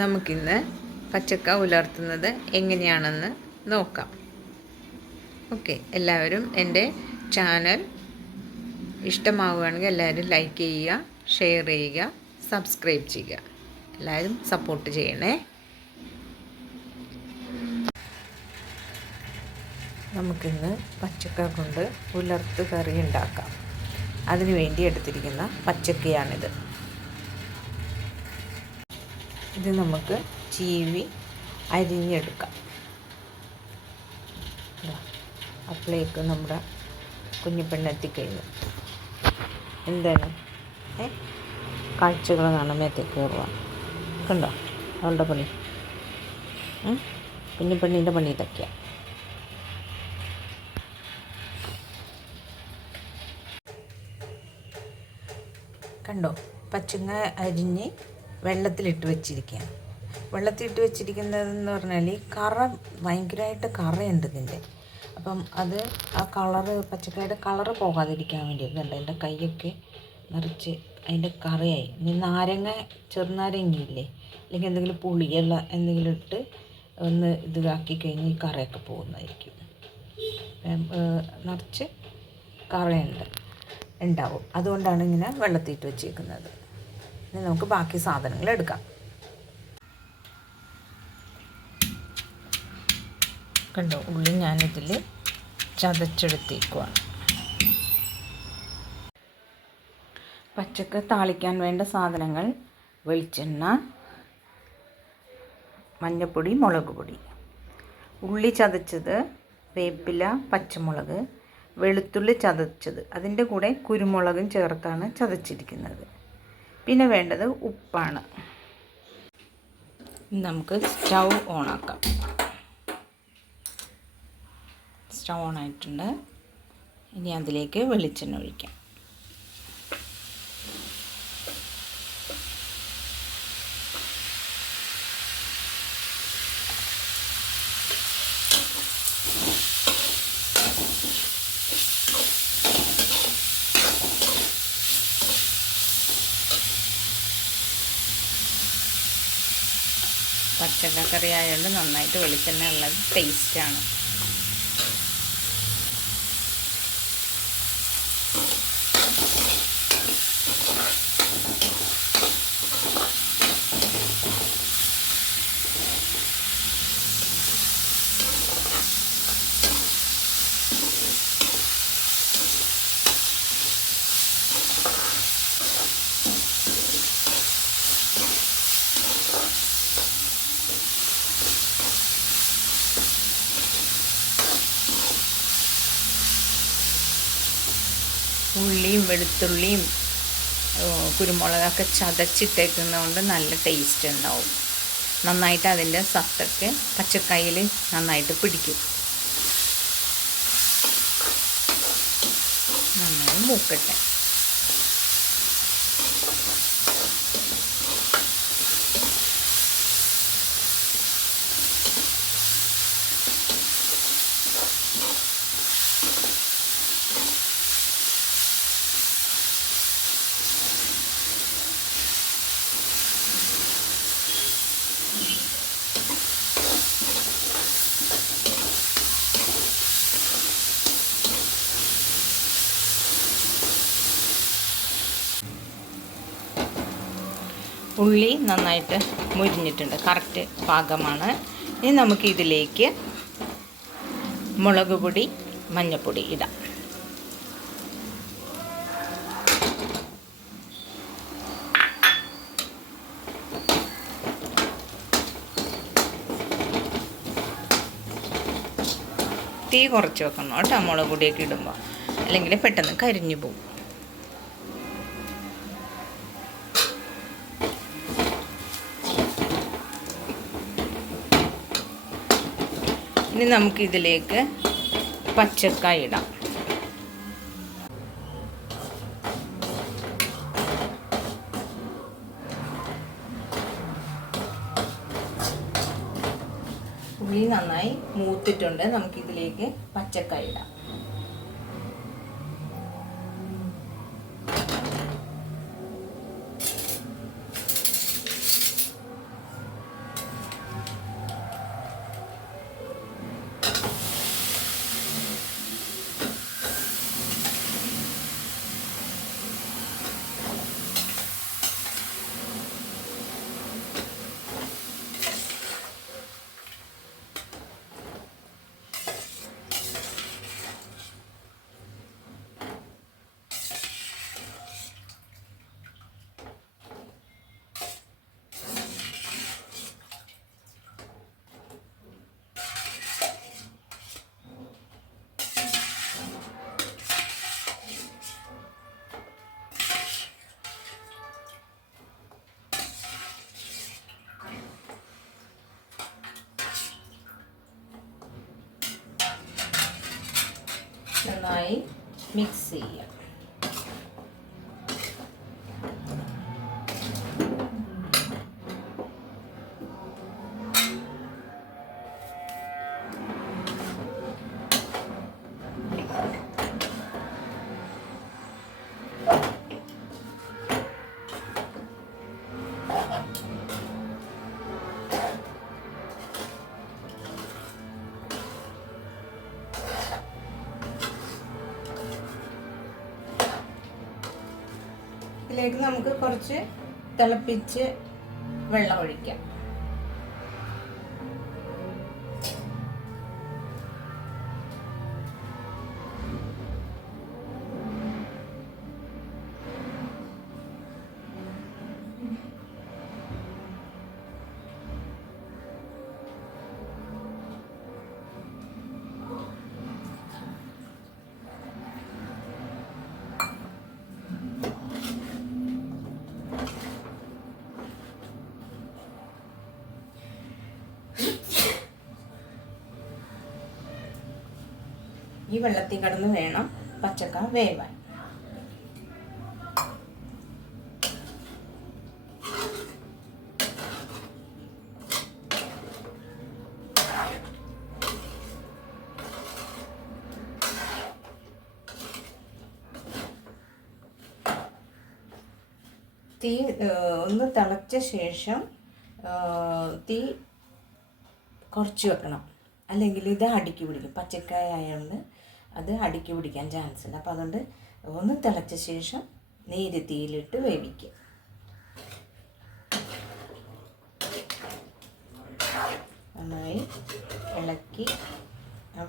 നമുക്കിന്ന് പച്ചക്ക ഉലർത്തുന്നത് എങ്ങനെയാണെന്ന് നോക്കാം. ഓക്കെ, എല്ലാവരും എൻ്റെ ചാനൽ ഇഷ്ടമാവുകയാണെങ്കിൽ എല്ലാവരും ലൈക്ക് ചെയ്യുക, ഷെയർ ചെയ്യുക, സബ്സ്ക്രൈബ് ചെയ്യുക. എല്ലാവരും സപ്പോർട്ട് ചെയ്യണേ. നമുക്കിന്ന് പച്ചക്ക കൊണ്ട് ഉലർത്ത് കറി ഉണ്ടാക്കാം. അതിനു വേണ്ടി എടുത്തിരിക്കുന്ന പച്ചക്കയാണിത്. ഇത് നമുക്ക് ചീവി അരിഞ്ഞെടുക്കാം. അപ്പോഴേക്ക് നമ്മുടെ കുഞ്ഞിപ്പെണ്ണെത്തിക്കഴിഞ്ഞു. എന്താണ് കാഴ്ചകൾ കാണുമ്പോഴത്തേക്ക് കയറുക. കണ്ടോ അവളുടെ പണി? കുഞ്ഞിപ്പെണ്ണിൻ്റെ പണി ഇതൊക്കെയാണ്. കണ്ടോ, പച്ചങ്ങ അരിഞ്ഞ് വെള്ളത്തിലിട്ട് വെച്ചിരിക്കുകയാണ്. വെള്ളത്തിലിട്ട് വെച്ചിരിക്കുന്നതെന്ന് പറഞ്ഞാൽ കറ ഭയങ്കരമായിട്ട് കറയുണ്ട് ഇതിൻ്റെ. അപ്പം അത് ആ കളറ്, പച്ചക്കറിയുടെ കളറ് പോകാതിരിക്കാൻ വേണ്ടി കണ്ടോ എൻ്റെ കൈയൊക്കെ നിറച്ച് അതിൻ്റെ കറയായി. ഇനി നാരങ്ങ, ചെറുനാരങ്ങയില്ലേ, അല്ലെങ്കിൽ എന്തെങ്കിലും പുളിയുള്ള എന്തെങ്കിലും ഇട്ട് ഒന്ന് ഇതാക്കി കഴിഞ്ഞ് ഈ കറയൊക്കെ പോകുന്നതായിരിക്കും. നിറച്ച് ഉണ്ടാവും. അതുകൊണ്ടാണ് ഇങ്ങനെ വെള്ളത്തിയിട്ട് വെച്ചേക്കുന്നത്. ഇനി നമുക്ക് ബാക്കി സാധനങ്ങൾ എടുക്കാം. കണ്ടോ, ഉള്ളി ഞാനിതിൽ ചതച്ചെടുത്തേക്കുവാണ്. പച്ചക്ക താളിക്കാൻ വേണ്ട സാധനങ്ങൾ: വെളിച്ചെണ്ണ, മഞ്ഞൾപ്പൊടി, മുളക് പൊടി, ഉള്ളി ചതച്ചത്, വേപ്പില, പച്ചമുളക്, വെളുത്തുള്ളി ചതച്ചത്, അതിൻ്റെ കൂടെ കുരുമുളകും ചേർത്താണ് ചതച്ചിരിക്കുന്നത്. പിന്നെ വേണ്ടത് ഉപ്പാണ്. നമുക്ക് സ്റ്റൗ ഓണാക്കാം. സ്റ്റൗ ഓണായിട്ടുണ്ട്. ഇനി അതിലേക്ക് വെളിച്ചെണ്ണ ഒഴിക്കാം. പച്ചക്കറി ആയതുകൊണ്ട് നന്നായിട്ട് വെളിച്ചെണ്ണ ഉള്ളത് ടേസ്റ്റാണ്. ഉള്ളിയും വെളുത്തുള്ളിയും കുരുമുളകൊക്കെ ചതച്ചിട്ടേക്കുന്നതുകൊണ്ട് നല്ല ടേസ്റ്റ് ഉണ്ടാവും. നന്നായിട്ട് അതിൻ്റെ സത്തൊക്കെ പച്ചക്കറിയിൽ നന്നായിട്ട് പിടിക്കും. നന്നായി മൂക്കട്ടെ. ഉള്ളി നന്നായിട്ട് മുരിഞ്ഞിട്ടുണ്ട്, കറക്റ്റ് പാകമാണ്. ഇനി നമുക്ക് ഇതിലേക്ക് മുളക് പൊടി, മഞ്ഞൾപ്പൊടി ഇടാം. തീ കുറച്ച് വെക്കണം കേട്ടോ മുളക് പൊടിയൊക്കെ ഇടുമ്പോൾ, അല്ലെങ്കിൽ പെട്ടെന്ന് കരിഞ്ഞു പോകും. ഇനി നമുക്കിതിലേക്ക് പച്ചക്കായ ഇടാം. ഉള്ളി നന്നായി മൂത്തിട്ടുണ്ട്. നമുക്കിതിലേക്ക് പച്ചക്കായ ഇടാം. മിക്സ് ചെയ്യാം. ഇതിലേക്ക് നമുക്ക് കുറച്ച് തിളപ്പിച്ച് വെള്ളം ഒഴിക്കാം. ഈ വെള്ളത്തിൽ കിടന്ന് വേണം പച്ചക്ക വേവാൻ. തീ ഒന്ന് തിളച്ച ശേഷം തീ കുറച്ച് വെക്കണം, അല്ലെങ്കിൽ ഇത് അടുക്കി പിടിക്കും. പച്ചക്കായ ആയതുകൊണ്ട് അത് അടുക്കി പിടിക്കാൻ ചാൻസ് ഉണ്ട്. അപ്പോൾ അതുകൊണ്ട് ഒന്ന് തിളച്ച ശേഷം നേരെ തീയിലിട്ട് വേവിക്കുക. നന്നായി ഇളക്കി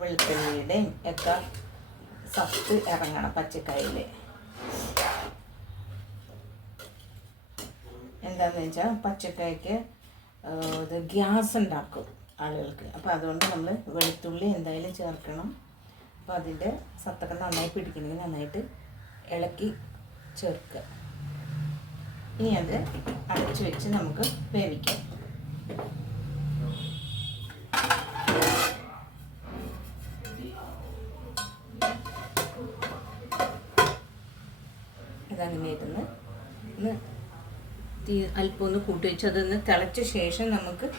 വെളുത്തുള്ളിയുടെയും ഒക്കെ സത്ത് ഇറങ്ങണം പച്ചക്കായിൽ. എന്താണെന്ന് വെച്ചാൽ പച്ചക്കായ്ക്ക് ഇത് ഗ്യാസ് ഉണ്ടാക്കും ആളുകൾക്ക്. അപ്പോൾ അതുകൊണ്ട് നമ്മൾ വെളുത്തുള്ളി എന്തായാലും ചേർക്കണം. അപ്പോൾ അതിൻ്റെ സത്തൊക്കെ നന്നായി പിടിക്കണമെങ്കിൽ നന്നായിട്ട് ഇളക്കി ചേർക്കുക. ഇനി അത് അടച്ച് വെച്ച് നമുക്ക് വേവിക്കാം. അതങ്ങനെ ഇരുന്ന് ഒന്ന് തീ അല്പം ഒന്ന് കൂട്ടി വെച്ച് അതൊന്ന് തിളച്ച ശേഷം നമുക്ക്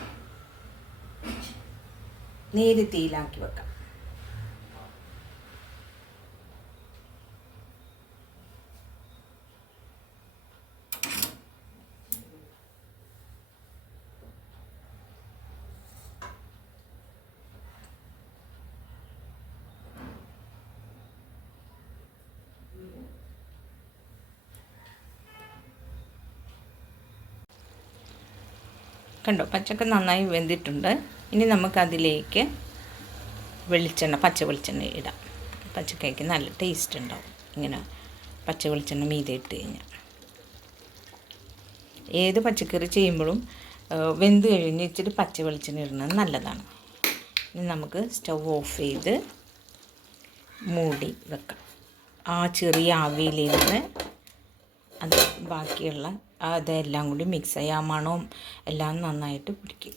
നേരെ തീയിലാക്കി വെക്കാം. കണ്ടോ, പച്ചക്ക നന്നായി വെന്തിട്ടുണ്ട്. ഇനി നമുക്കതിലേക്ക് വെളിച്ചെണ്ണ, പച്ച വെളിച്ചെണ്ണ ഇടാം. പച്ചക്കയ്ക്ക് നല്ല ടേസ്റ്റ് ഉണ്ടാവും ഇങ്ങനെ പച്ച വെളിച്ചെണ്ണ മീതെ ഇട്ട് കഴിഞ്ഞാൽ. ഏത് പച്ചക്കറി ചെയ്യുമ്പോഴും വെന്ത് കഴിഞ്ഞ് ഇച്ചിരി പച്ച വെളിച്ചെണ്ണ ഇടുന്നത് നല്ലതാണ്. ഇനി നമുക്ക് സ്റ്റൗ ഓഫ് ചെയ്ത് മൂടി വെക്കാം. ആ ചെറിയ ആവിയിലിരുന്ന് അത് ബാക്കിയുള്ള അതെല്ലാം കൂടി മിക്സായി ആ മണവും എല്ലാം നന്നായിട്ട് പിടിക്കും.